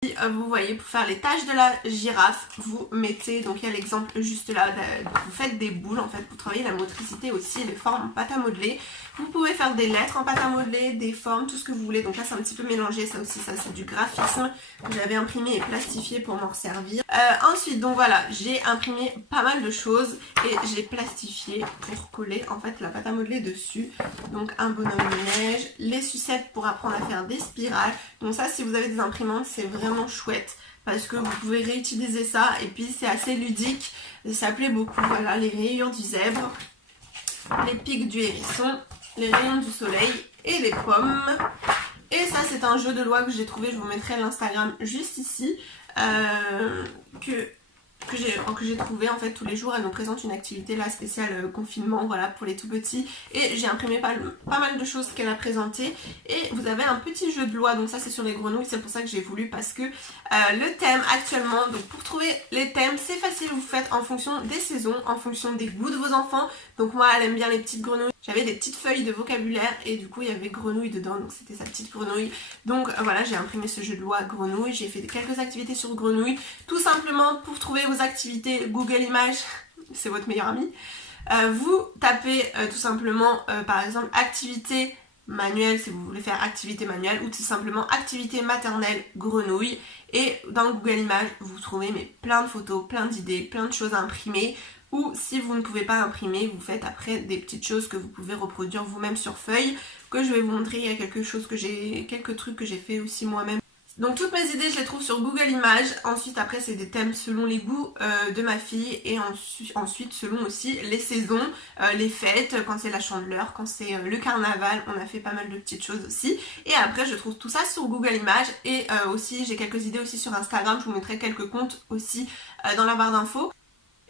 Vous voyez, pour faire les taches de la girafe, vous mettez, donc il y a l'exemple juste là, vous faites des boules en fait pour travailler la motricité aussi, les formes en pâte à modeler. Vous pouvez faire des lettres en pâte à modeler, des formes, tout ce que vous voulez. Donc là c'est un petit peu mélangé, ça aussi, ça c'est du graphisme que j'avais imprimé et plastifié pour m'en servir. Ensuite, donc voilà, j'ai imprimé pas mal de choses et j'ai plastifié pour coller en fait la pâte à modeler dessus. Donc un bonhomme de neige, les sucettes pour apprendre à faire des spirales. Donc ça, si vous avez des imprimantes, c'est vraiment chouette parce que vous pouvez réutiliser ça et puis c'est assez ludique et ça plaît beaucoup. Voilà, les rayures du zèbre, les pics du hérisson, les rayons du soleil et les pommes. Et ça c'est un jeu de loi que j'ai trouvé, je vous mettrai l'Instagram juste ici, que j'ai trouvé en fait tous les jours. Elle nous présente une activité là spéciale confinement, voilà, pour les tout petits, et j'ai imprimé pas mal de choses qu'elle a présentées. Et vous avez un petit jeu de loi, donc ça c'est sur les grenouilles, c'est pour ça que j'ai voulu, parce que le thème actuellement, donc pour trouver les thèmes c'est facile, vous faites en fonction des saisons, en fonction des goûts de vos enfants. Donc moi elle aime bien les petites grenouilles, j'avais des petites feuilles de vocabulaire et du coup il y avait grenouille dedans, donc c'était sa petite grenouille. Donc voilà, j'ai imprimé ce jeu de loi grenouille, j'ai fait quelques activités sur grenouille, tout simplement pour trouver vos activités. Google Images, c'est votre meilleur ami. Vous tapez tout simplement par exemple activité manuelle si vous voulez faire activité manuelle, ou tout simplement activité maternelle grenouille, et dans Google Images vous trouvez plein de photos, plein d'idées, plein de choses à imprimer. Ou si vous ne pouvez pas imprimer, vous faites après des petites choses que vous pouvez reproduire vous-même sur feuille, que je vais vous montrer. Il y a quelques trucs que j'ai fait aussi moi-même. Donc toutes mes idées je les trouve sur Google Images. Ensuite après c'est des thèmes selon les goûts de ma fille, et ensuite selon aussi les saisons, les fêtes, quand c'est la Chandeleur, quand c'est le carnaval, on a fait pas mal de petites choses aussi. Et après je trouve tout ça sur Google Images, et aussi j'ai quelques idées aussi sur Instagram, je vous mettrai quelques comptes aussi dans la barre d'infos.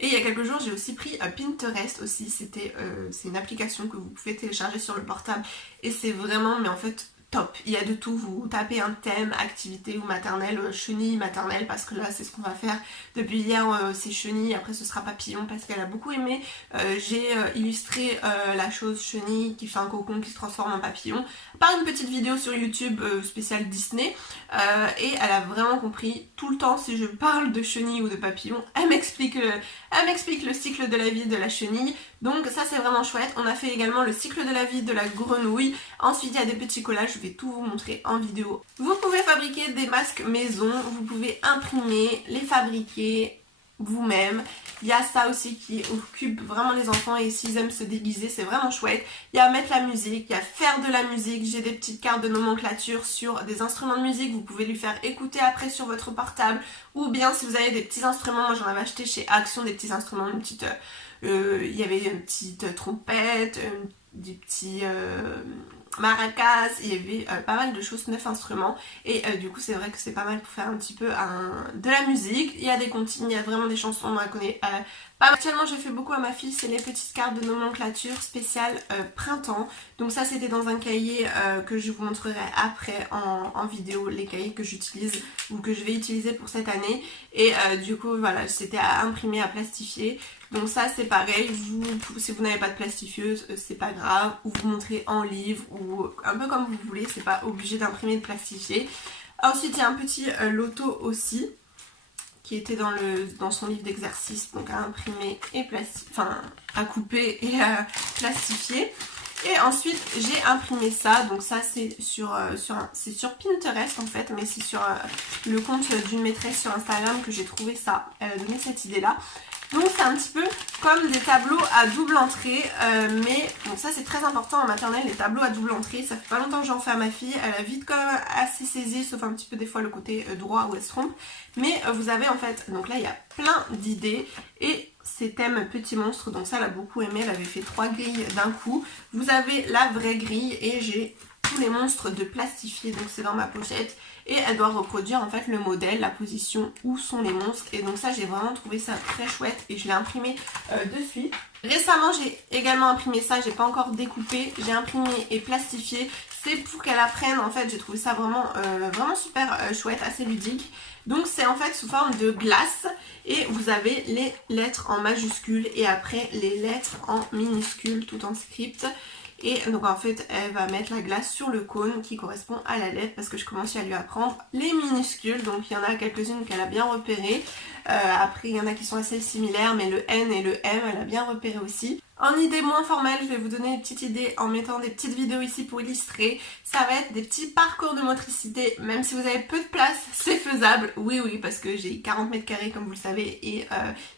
Et il y a quelques jours j'ai aussi pris Pinterest aussi, c'est une application que vous pouvez télécharger sur le portable et c'est vraiment, mais en fait top, il y a de tout. Vous tapez un thème, activité ou maternelle, chenille maternelle, parce que là c'est ce qu'on va faire depuis hier, c'est chenille, après ce sera papillon parce qu'elle a beaucoup aimé. J'ai illustré la chose chenille qui fait un cocon qui se transforme en papillon par une petite vidéo sur YouTube spéciale Disney, et elle a vraiment compris. Tout le temps si je parle de chenille ou de papillon, elle m'explique le cycle de la vie de la chenille. Donc ça c'est vraiment chouette. On a fait également le cycle de la vie de la grenouille. Ensuite il y a des petits collages, je vais tout vous montrer en vidéo. Vous pouvez fabriquer des masques maison, vous pouvez imprimer, les fabriquer vous-même. Il y a ça aussi qui occupe vraiment les enfants, et s'ils aiment se déguiser c'est vraiment chouette. Il y a mettre la musique, il y a faire de la musique. J'ai des petites cartes de nomenclature sur des instruments de musique, vous pouvez lui faire écouter après sur votre portable. Ou bien si vous avez des petits instruments, moi j'en avais acheté chez Action des petits instruments, une petite... il y avait une petite trompette, des petits maracas, il y avait pas mal de choses, 9 instruments, et du coup c'est vrai que c'est pas mal pour faire un petit peu de la musique. Il y a des comptines, il y a vraiment des chansons, on la connaît pas. Actuellement j'ai fait beaucoup à ma fille, c'est les petites cartes de nomenclature spéciale printemps. Donc ça c'était dans un cahier que je vous montrerai après en vidéo, les cahiers que j'utilise ou que je vais utiliser pour cette année. Et du coup voilà, c'était à imprimer, à plastifier. Donc ça c'est pareil, si vous n'avez pas de plastifieuse c'est pas grave, ou vous montrez en livre ou un peu comme vous voulez, c'est pas obligé d'imprimer et de plastifier. Ensuite il y a un petit loto aussi qui était dans son livre d'exercice, donc à imprimer et à couper et à plastifier. Et ensuite j'ai imprimé ça, donc ça c'est sur Pinterest en fait, mais c'est sur le compte d'une maîtresse sur Instagram que j'ai trouvé ça, elle a donné cette idée là. Donc c'est un petit peu comme des tableaux à double entrée, mais donc ça c'est très important en maternelle, les tableaux à double entrée. Ça fait pas longtemps que j'en fais à ma fille, elle a vite quand même assez saisi, sauf un petit peu des fois le côté droit où elle se trompe. Mais vous avez en fait, donc là il y a plein d'idées, et ces thèmes petits monstres, donc ça elle a beaucoup aimé, elle avait fait 3 grilles d'un coup. Vous avez la vraie grille et j'ai tous les monstres de plastifier, donc c'est dans ma pochette. Et elle doit reproduire en fait le modèle, la position où sont les monstres. Et donc ça j'ai vraiment trouvé ça très chouette et je l'ai imprimé de suite. Récemment j'ai également imprimé ça, j'ai pas encore découpé, j'ai imprimé et plastifié. C'est pour qu'elle apprenne en fait, j'ai trouvé ça vraiment, vraiment super chouette, assez ludique. Donc c'est en fait sous forme de glace et vous avez les lettres en majuscules et après les lettres en minuscules tout en script. et donc en fait elle va mettre la glace sur le cône qui correspond à la lettre parce que je commence à lui apprendre les minuscules, donc il y en a quelques-unes qu'elle a bien repérées. Après il y en a qui sont assez similaires, mais le N et le M elle a bien repéré aussi. En idée moins formelle, je vais vous donner une petite idée en mettant des petites vidéos ici pour illustrer. Ça va être des petits parcours de motricité, même si vous avez peu de place, c'est faisable. Oui, parce que j'ai 40 mètres carrés comme vous le savez, et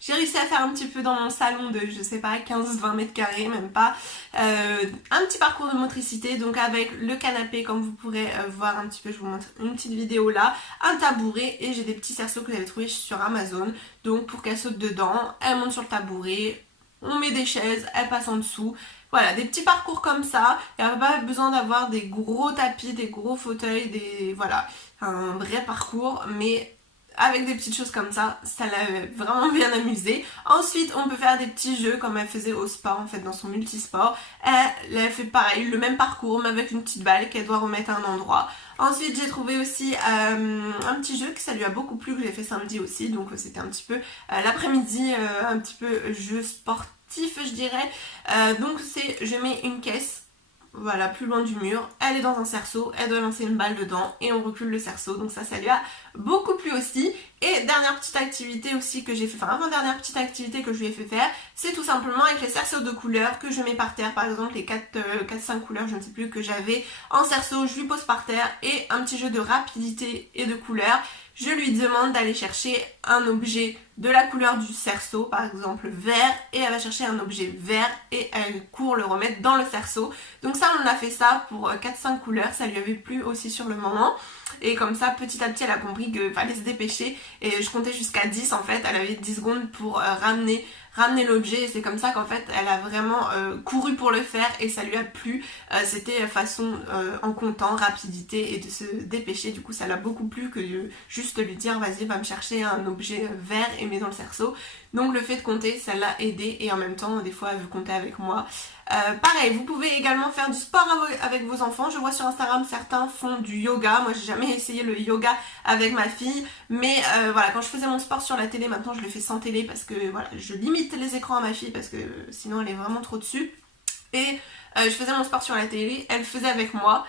j'ai réussi à faire un petit peu dans mon salon de, je sais pas, 15-20 mètres carrés, même pas. Un petit parcours de motricité, donc avec le canapé, comme vous pourrez voir un petit peu, je vous montre une petite vidéo là, un tabouret, et j'ai des petits cerceaux que j'avais trouvés sur Amazon. Donc pour qu'elle saute dedans, elle monte sur le tabouret, on met des chaises, elle passe en dessous. Voilà, des petits parcours comme ça. Il n'y a pas besoin d'avoir des gros tapis, des gros fauteuils, voilà, un vrai parcours, mais avec des petites choses comme ça l'a vraiment bien amusée. Ensuite, on peut faire des petits jeux comme elle faisait au sport, en fait, dans son multisport. Elle fait pareil, le même parcours, mais avec une petite balle qu'elle doit remettre à un endroit. Ensuite, j'ai trouvé aussi un petit jeu que ça lui a beaucoup plu, que j'ai fait samedi aussi, donc c'était un petit peu l'après-midi, un petit peu jeu sportif, je dirais. Donc c'est, je mets une caisse, voilà, plus loin du mur, elle est dans un cerceau, elle doit lancer une balle dedans et on recule le cerceau, donc ça lui a beaucoup plu aussi. Et dernière petite activité aussi que j'ai fait, enfin avant-dernière petite activité que je lui ai fait faire, c'est tout simplement avec les cerceaux de couleurs que je mets par terre, par exemple les 4-5 couleurs, je ne sais plus, que j'avais en cerceau, je lui pose par terre, et un petit jeu de rapidité et de couleurs. Je lui demande d'aller chercher un objet de la couleur du cerceau, par exemple vert, et elle va chercher un objet vert et elle court le remettre dans le cerceau. Donc ça, on a fait ça pour 4-5 couleurs, ça lui avait plu aussi sur le moment. Et comme ça, petit à petit, elle a compris qu'il fallait se dépêcher. Et je comptais jusqu'à 10 en fait, elle avait 10 secondes pour ramener l'objet, et c'est comme ça qu'en fait elle a vraiment couru pour le faire et ça lui a plu. C'était façon en comptant, rapidité et de se dépêcher, du coup ça l'a beaucoup plu que juste lui dire vas-y va me chercher un objet vert et mets dans le cerceau. Donc le fait de compter, ça l'a aidé, et en même temps des fois elle veut compter avec moi. Pareil, vous pouvez également faire du sport avec vos enfants. Je vois sur Instagram certains font du yoga. Moi j'ai jamais essayé le yoga avec ma fille, mais voilà, quand je faisais mon sport sur la télé, maintenant je le fais sans télé parce que voilà, je limite les écrans à ma fille parce que sinon elle est vraiment trop dessus. Et je faisais mon sport sur la télé, elle faisait avec moi,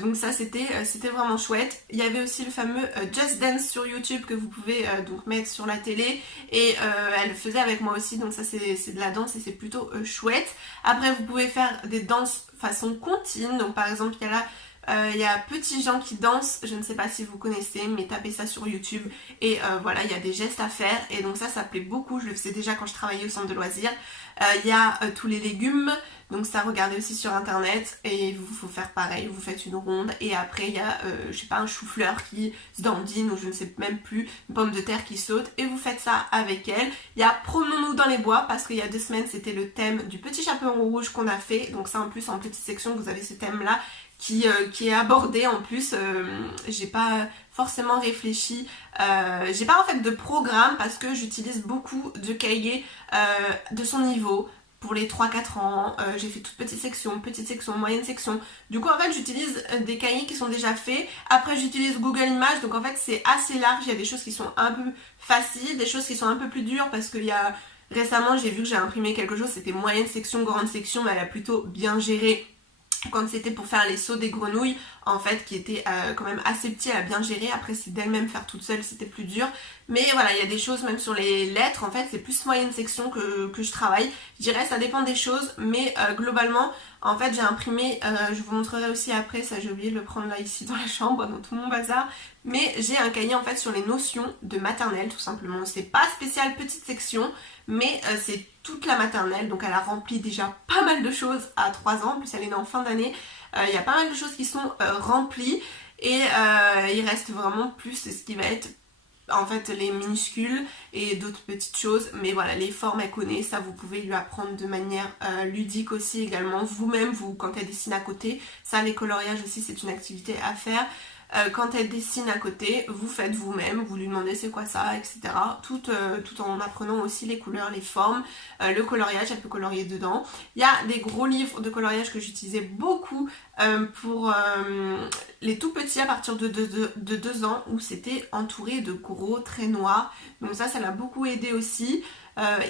donc ça c'était vraiment chouette. Il y avait aussi le fameux Just Dance sur YouTube que vous pouvez donc mettre sur la télé, et elle faisait avec moi aussi, donc ça c'est de la danse et c'est plutôt chouette. Après vous pouvez faire des danses façon comptine, donc par exemple il y a Petit Jean qui danse, je ne sais pas si vous connaissez, mais tapez ça sur YouTube et voilà, il y a des gestes à faire, et donc ça plaît beaucoup, je le faisais déjà quand je travaillais au centre de loisirs. Il y a tous les légumes, donc ça regardez aussi sur internet, et il faut faire pareil, vous faites une ronde, et après il y a je sais pas, un chou-fleur qui se dandine, ou je ne sais même plus, une pomme de terre qui saute, et vous faites ça avec elle. Il y a Promenons-nous dans les bois, parce qu'il y a 2 semaines c'était le thème du petit chaperon rouge qu'on a fait, donc ça en plus en petite section vous avez ce thème là qui est abordé en plus. J'ai pas forcément réfléchi, j'ai pas en fait de programme parce que j'utilise beaucoup de cahiers de son niveau pour les 3-4 ans. J'ai fait toute petite section, moyenne section. Du coup en fait j'utilise des cahiers qui sont déjà faits. Après j'utilise Google Images, donc en fait c'est assez large. Il y a des choses qui sont un peu faciles, des choses qui sont un peu plus dures parce qu'il y a récemment j'ai vu que j'ai imprimé quelque chose, c'était moyenne section, grande section, mais elle a plutôt bien géré. Quand c'était pour faire les sauts des grenouilles, en fait, qui était quand même assez petit, elle a bien géré. Après, c'est d'elle-même faire toute seule, c'était plus dur. Mais voilà, il y a des choses, même sur les lettres, en fait, c'est plus moyenne section que je travaille. Je dirais, ça dépend des choses, mais globalement, en fait, j'ai imprimé, je vous montrerai aussi après, ça j'ai oublié de le prendre là, ici, dans la chambre, dans tout mon bazar. Mais j'ai un cahier, en fait, sur les notions de maternelle, tout simplement. C'est pas spécial petite section, mais c'est toute la maternelle, donc elle a rempli déjà pas mal de choses à 3 ans, en plus elle est née en fin d'année, il y a pas mal de choses qui sont remplies, et il reste vraiment plus ce qui va être en fait les minuscules et d'autres petites choses, mais voilà, les formes elle connaît, ça vous pouvez lui apprendre de manière ludique aussi également, vous-même, quand elle dessine à côté, ça les coloriages aussi c'est une activité à faire. Quand elle dessine à côté, vous faites vous-même, vous lui demandez c'est quoi ça, etc. Tout en apprenant aussi les couleurs, les formes, le coloriage, elle peut colorier dedans. Il y a des gros livres de coloriage que j'utilisais beaucoup pour les tout petits à partir de 2 ans, où c'était entouré de gros traits noirs. Donc ça l'a beaucoup aidé aussi.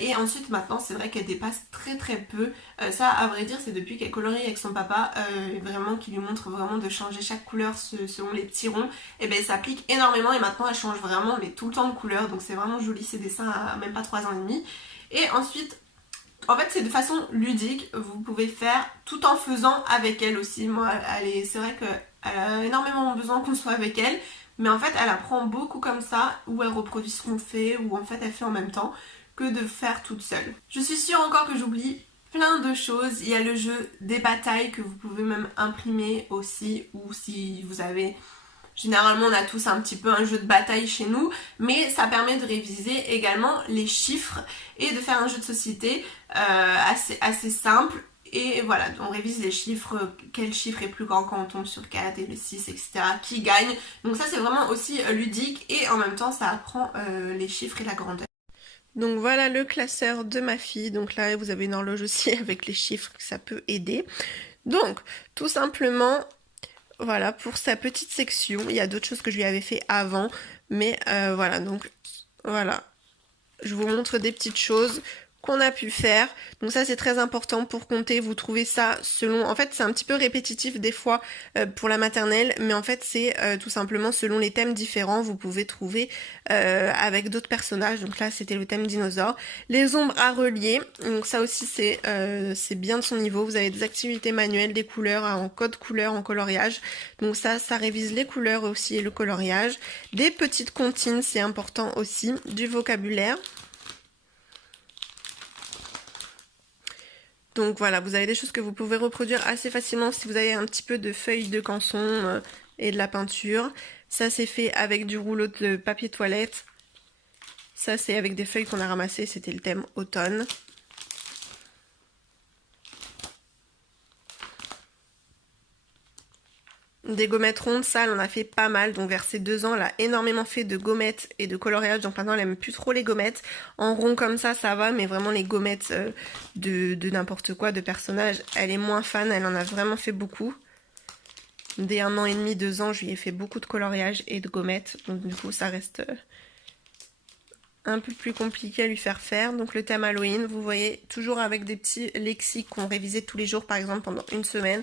Et ensuite maintenant c'est vrai qu'elle dépasse très très peu. Ça à vrai dire c'est depuis qu'elle colorie avec son papa, vraiment qui lui montre vraiment de changer chaque couleur selon les petits ronds, et ben ça applique énormément et maintenant elle change vraiment mais tout le temps de couleur, donc c'est vraiment joli ces dessins à même pas 3 ans et demi. Et ensuite en fait c'est de façon ludique, vous pouvez faire tout en faisant avec elle aussi. Moi c'est vrai qu'elle a énormément besoin qu'on soit avec elle, mais en fait elle apprend beaucoup comme ça, où elle reproduit ce qu'on fait, ou en fait elle fait en même temps, que de faire toute seule. Je suis sûre encore que j'oublie plein de choses. Il y a le jeu des batailles que vous pouvez même imprimer aussi, ou si vous avez... Généralement on a tous un petit peu un jeu de bataille chez nous, mais ça permet de réviser également les chiffres et de faire un jeu de société assez simple. Et voilà, on révise les chiffres, quel chiffre est plus grand quand on tombe sur 4 et le 6, etc. Qui gagne. Donc ça c'est vraiment aussi ludique et en même temps ça apprend les chiffres et la grandeur. Donc voilà le classeur de ma fille. Donc là vous avez une horloge aussi avec les chiffres, ça peut aider. Donc tout simplement, voilà pour sa petite section. Il y a d'autres choses que je lui avais fait avant, mais voilà, donc voilà. Je vous montre des petites choses qu'on a pu faire. Donc ça c'est très important pour compter, vous trouvez ça selon... En fait c'est un petit peu répétitif des fois pour la maternelle, mais en fait c'est tout simplement selon les thèmes différents, vous pouvez trouver avec d'autres personnages. Donc là c'était le thème dinosaure. Les ombres à relier, donc ça aussi c'est bien de son niveau. Vous avez des activités manuelles, des couleurs en code couleur, en coloriage. Donc ça révise les couleurs aussi et le coloriage. Des petites comptines, c'est important aussi. Du vocabulaire. Donc voilà, vous avez des choses que vous pouvez reproduire assez facilement si vous avez un petit peu de feuilles de canson et de la peinture. Ça c'est fait avec du rouleau de papier toilette. Ça c'est avec des feuilles qu'on a ramassées, c'était le thème automne. Des gommettes rondes, ça elle en a fait pas mal, donc vers ses 2 ans elle a énormément fait de gommettes et de coloriage, donc maintenant elle aime plus trop les gommettes. En rond comme ça va, mais vraiment les gommettes de n'importe quoi, de personnages, elle est moins fan, elle en a vraiment fait beaucoup. Dès 1 an et demi, 2 ans, je lui ai fait beaucoup de coloriage et de gommettes, donc du coup ça reste un peu plus compliqué à lui faire faire. Donc le thème Halloween, vous voyez, toujours avec des petits lexiques qu'on révisait tous les jours par exemple pendant une semaine.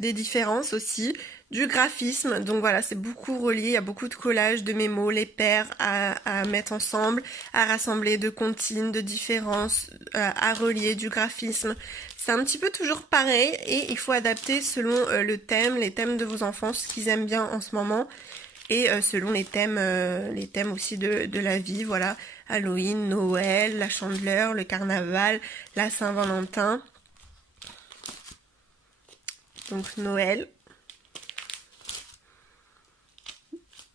Des différences aussi, du graphisme, donc voilà c'est beaucoup relié, il y a beaucoup de collages, de mémos, les paires à mettre ensemble, à rassembler, de comptines, de différences, à relier, du graphisme. C'est un petit peu toujours pareil et il faut adapter selon le thème, les thèmes de vos enfants, ce qu'ils aiment bien en ce moment, et selon les thèmes aussi de la vie, voilà, Halloween, Noël, la Chandeleur, le carnaval, la Saint-Valentin. Donc Noël.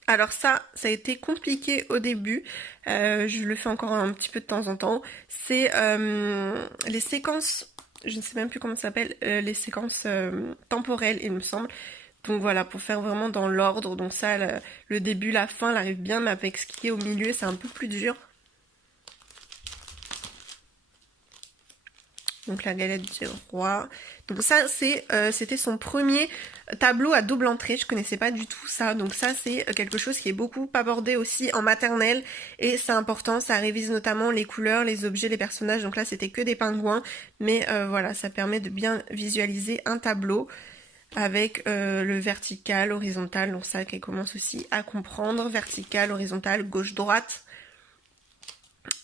Alors ça a été compliqué au début. Je le fais encore un petit peu de temps en temps. C'est les séquences, je ne sais même plus comment ça s'appelle, les séquences temporelles il me semble. Donc voilà, pour faire vraiment dans l'ordre. Donc ça, le début, la fin, elle arrive bien, mais avec ce qui est au milieu, c'est un peu plus dur. Donc la galette du roi. Donc ça c'était son premier tableau à double entrée, je connaissais pas du tout ça. Donc ça c'est quelque chose qui est beaucoup abordé aussi en maternelle et c'est important, ça révise notamment les couleurs, les objets, les personnages. Donc là c'était que des pingouins, mais voilà, ça permet de bien visualiser un tableau avec le vertical, horizontal, donc ça qu'elle commence aussi à comprendre, vertical, horizontal, gauche-droite.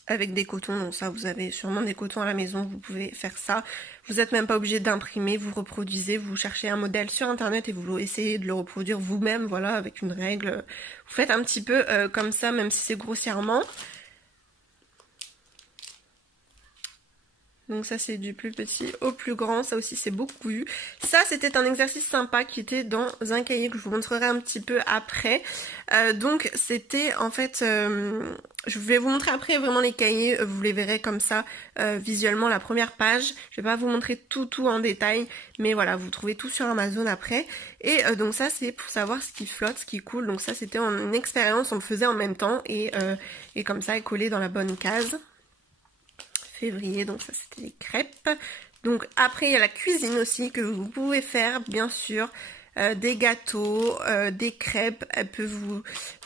Avec des cotons, donc ça vous avez sûrement des cotons à la maison, vous pouvez faire ça. Vous n'êtes même pas obligé d'imprimer, vous reproduisez, vous cherchez un modèle sur internet et vous essayez de le reproduire vous-même, voilà, avec une règle. Vous faites un petit peu comme ça, même si c'est grossièrement. Donc ça c'est du plus petit au plus grand, ça aussi c'est beaucoup vu. Ça c'était un exercice sympa qui était dans un cahier que je vous montrerai un petit peu après. Donc c'était en fait, je vais vous montrer après vraiment les cahiers, vous les verrez comme ça visuellement la première page. Je vais pas vous montrer tout en détail, mais voilà, vous trouvez tout sur Amazon après. Et donc ça c'est pour savoir ce qui flotte, ce qui coule. Donc ça c'était une expérience, on le faisait en même temps et comme ça est collé dans la bonne case. Février, donc ça c'était les crêpes. Donc après il y a la cuisine aussi que vous pouvez faire bien sûr. des gâteaux, des crêpes.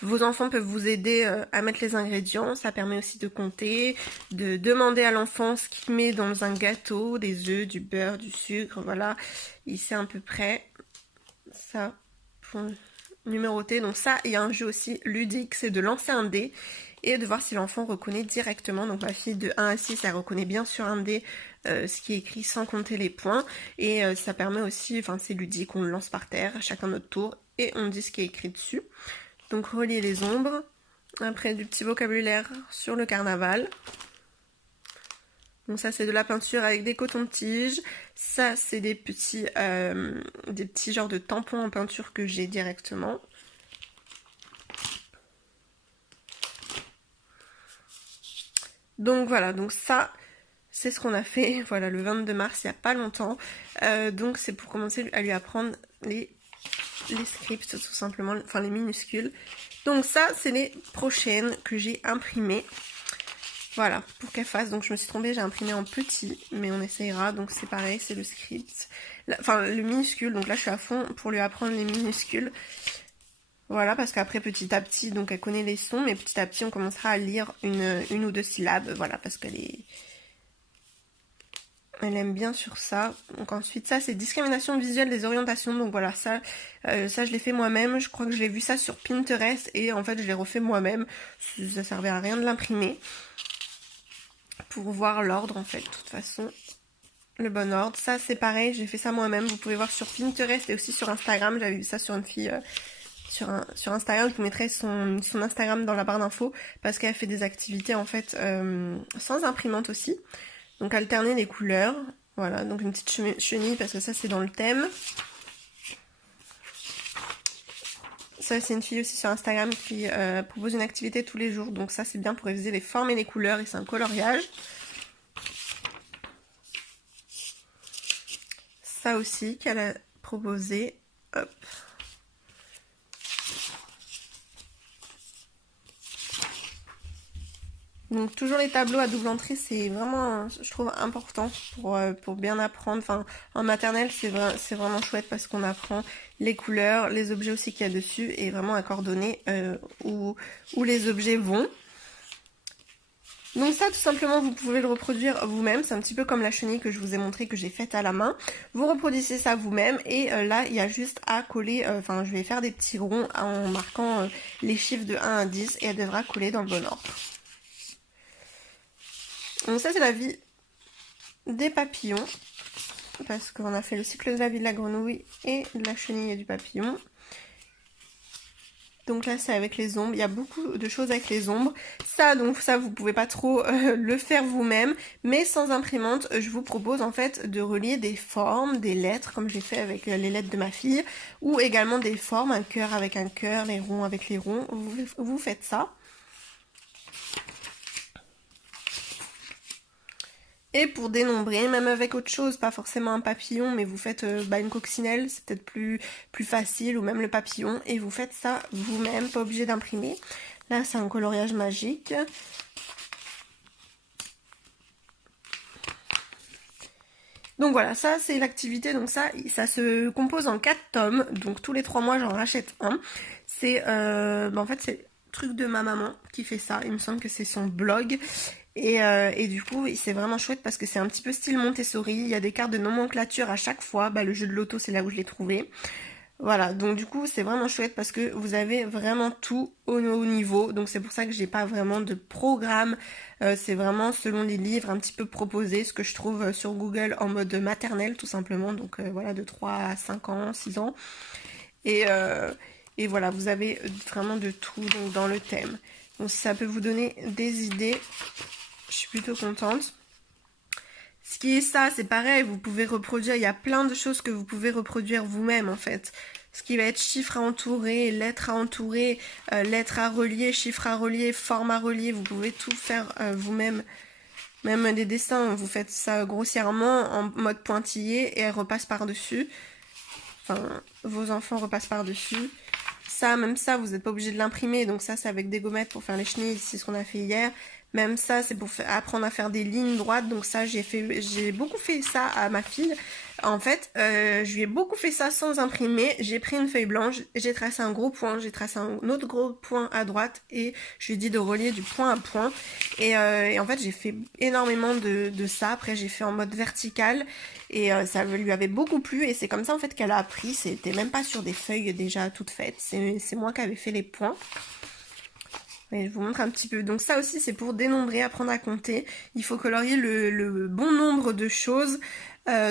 Vos enfants peuvent vous aider à mettre les ingrédients. Ça permet aussi de compter, de demander à l'enfant ce qu'il met dans un gâteau, des œufs, du beurre, du sucre, voilà. Il sait à peu près ça pour numéroter. Donc ça, il y a un jeu aussi ludique, c'est de lancer un dé et de voir si l'enfant reconnaît directement. Donc ma fille de 1 à 6, elle reconnaît bien sur un dé ce qui est écrit sans compter les points. Et ça permet aussi, enfin c'est ludique, on le lance par terre, chacun notre tour, et on dit ce qui est écrit dessus. Donc relier les ombres. Après du petit vocabulaire sur le carnaval. Donc ça c'est de la peinture avec des cotons-tiges. Ça c'est des petits genres de tampons en peinture que j'ai directement. Donc voilà, donc ça c'est ce qu'on a fait, voilà, le 22 mars, il n'y a pas longtemps. Donc c'est pour commencer à lui apprendre les scripts tout simplement, enfin les minuscules. Donc ça c'est les prochaines que j'ai imprimées. Voilà, pour qu'elle fasse. Donc je me suis trompée, j'ai imprimé en petit, mais on essayera. Donc c'est pareil, c'est le script. Enfin, le minuscule, donc là je suis à fond pour lui apprendre les minuscules. Voilà, parce qu'après petit à petit, donc elle connaît les sons, mais petit à petit on commencera à lire une ou deux syllabes. Voilà, parce qu'elle est... Elle aime bien sur ça. Donc ensuite ça c'est discrimination visuelle des orientations. Donc voilà, ça je l'ai fait moi-même. Je crois que je l'ai vu ça sur Pinterest et en fait je l'ai refait moi-même. Ça servait à rien de l'imprimer. Pour voir l'ordre en fait, de toute façon. Le bon ordre. Ça c'est pareil, j'ai fait ça moi-même. Vous pouvez voir sur Pinterest et aussi sur Instagram. J'avais vu ça sur une fille sur Instagram. Je vous mettrai son Instagram dans la barre d'infos parce qu'elle fait des activités en fait sans imprimante aussi. Donc alterner les couleurs. Voilà, donc une petite chenille parce que ça c'est dans le thème. Ça c'est une fille aussi sur Instagram qui propose une activité tous les jours. Donc ça c'est bien pour réviser les formes et les couleurs et c'est un coloriage. Ça aussi qu'elle a proposé. Hop. Donc toujours les tableaux à double entrée, c'est vraiment, je trouve, important pour bien apprendre. Enfin, en maternelle, c'est vraiment chouette parce qu'on apprend les couleurs, les objets aussi qu'il y a dessus et vraiment à coordonner où les objets vont. Donc ça, tout simplement, vous pouvez le reproduire vous-même. C'est un petit peu comme la chenille que je vous ai montré, que j'ai faite à la main. Vous reproduisez ça vous-même et là, il y a juste à coller, enfin, je vais faire des petits ronds en marquant les chiffres de 1 à 10 et elle devra coller dans le bon ordre. Donc ça c'est la vie des papillons, parce qu'on a fait le cycle de la vie de la grenouille et de la chenille et du papillon. Donc là c'est avec les ombres, il y a beaucoup de choses avec les ombres. Ça donc ça vous pouvez pas trop le faire vous-même, mais sans imprimante je vous propose en fait de relier des formes, des lettres comme j'ai fait avec les lettres de ma fille, ou également des formes, un cœur avec un cœur, les ronds avec les ronds, vous faites ça. Et pour dénombrer, même avec autre chose, pas forcément un papillon, mais vous faites une coccinelle, c'est peut-être plus facile, ou même le papillon, et vous faites ça vous-même, pas obligé d'imprimer. Là, c'est un coloriage magique. Donc voilà, ça c'est l'activité, donc ça se compose en 4 tomes, donc tous les 3 mois j'en rachète un. C'est, en fait c'est le truc de ma maman qui fait ça, il me semble que c'est son blog. Et du coup, c'est vraiment chouette parce que c'est un petit peu style Montessori. Il y a des cartes de nomenclature à chaque fois. Le jeu de loto, c'est là où je l'ai trouvé. Voilà, donc du coup, c'est vraiment chouette parce que vous avez vraiment tout au niveau. Donc c'est pour ça que j'ai pas vraiment de programme. C'est vraiment selon les livres un petit peu proposés, ce que je trouve sur Google en mode maternelle tout simplement. Donc voilà, de 3 à 5 ans, 6 ans. Et voilà, vous avez vraiment de tout donc, dans le thème. Donc si ça peut vous donner des idées, je suis plutôt contente. Ce qui est ça, c'est pareil, vous pouvez reproduire, il y a plein de choses que vous pouvez reproduire vous-même en fait. Ce qui va être chiffres à entourer, lettres à entourer, lettres à relier, chiffres à relier, formes à relier, vous pouvez tout faire vous-même. Même des dessins, vous faites ça grossièrement en mode pointillé et elle repasse par-dessus. Enfin, vos enfants repassent par-dessus. Ça, même ça, vous n'êtes pas obligé de l'imprimer. Donc ça, c'est avec des gommettes pour faire les chenilles. C'est ce qu'on a fait hier. Même ça, c'est pour apprendre à faire des lignes droites. Donc ça, j'ai beaucoup fait ça à ma fille. En fait, je lui ai beaucoup fait ça sans imprimer. J'ai pris une feuille blanche, j'ai tracé un gros point, j'ai tracé un autre gros point à droite et je lui ai dit de relier du point à point. Et en fait, j'ai fait énormément de ça. Après, j'ai fait en mode vertical et ça lui avait beaucoup plu. Et c'est comme ça en fait qu'elle a appris. C'était même pas sur des feuilles déjà toutes faites. C'est moi qui avais fait les points. Et je vous montre un petit peu. Donc ça aussi c'est pour dénombrer, apprendre à compter. Il faut colorier le bon nombre de choses.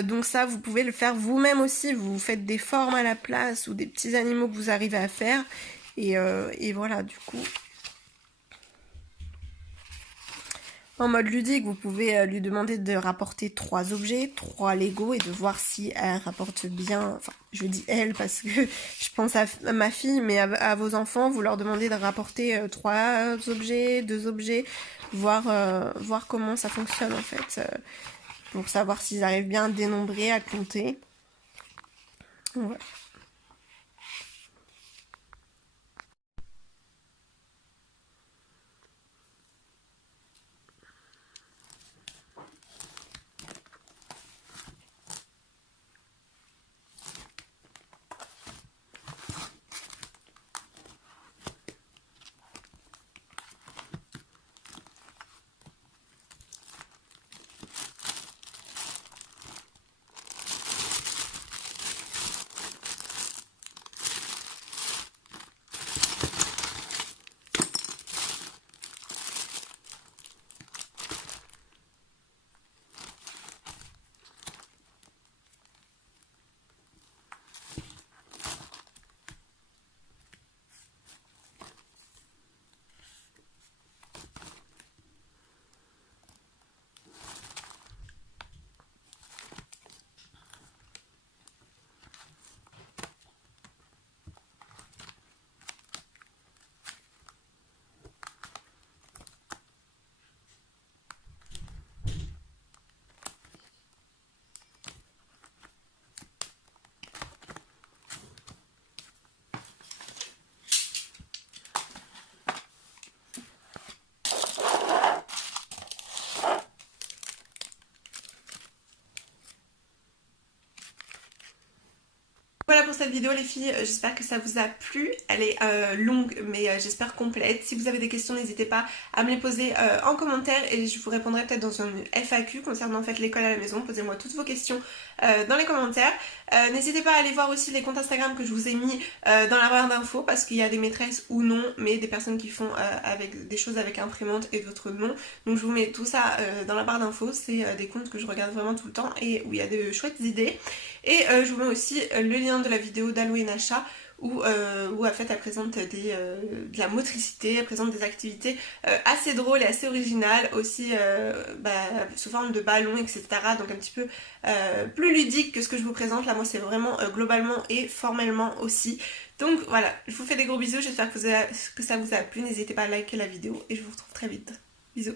Donc ça vous pouvez le faire vous-même aussi. Vous faites des formes à la place ou des petits animaux que vous arrivez à faire. Et voilà du coup. En mode ludique, vous pouvez lui demander de rapporter 3 objets, 3 Lego et de voir si elle rapporte bien, enfin je dis elle parce que je pense à ma fille, mais à vos enfants, vous leur demandez de rapporter 3 objets, 2 objets, voir comment ça fonctionne en fait, pour savoir s'ils arrivent bien à dénombrer, à compter. Voilà. Voilà pour cette vidéo les filles, j'espère que ça vous a plu. Elle est longue mais j'espère complète. Si vous avez des questions n'hésitez pas à me les poser en commentaire et je vous répondrai peut-être dans une FAQ concernant en fait l'école à la maison. Posez-moi toutes vos questions dans les commentaires. N'hésitez pas à aller voir aussi les comptes Instagram que je vous ai mis dans la barre d'infos parce qu'il y a des maîtresses ou non, mais des personnes qui font avec des choses avec imprimante et d'autres non. Donc je vous mets tout ça dans la barre d'infos. C'est des comptes que je regarde vraiment tout le temps et où il y a de chouettes idées. Et je vous mets aussi le lien de la vidéo d'Alo et Nacha où en fait elle présente de la motricité, elle présente des activités assez drôles et assez originales, aussi sous forme de ballons, etc. Donc un petit peu plus ludique que ce que je vous présente. Là moi c'est vraiment globalement et formellement aussi. Donc voilà, je vous fais des gros bisous, j'espère que ça vous a plu. N'hésitez pas à liker la vidéo et je vous retrouve très vite. Bisous.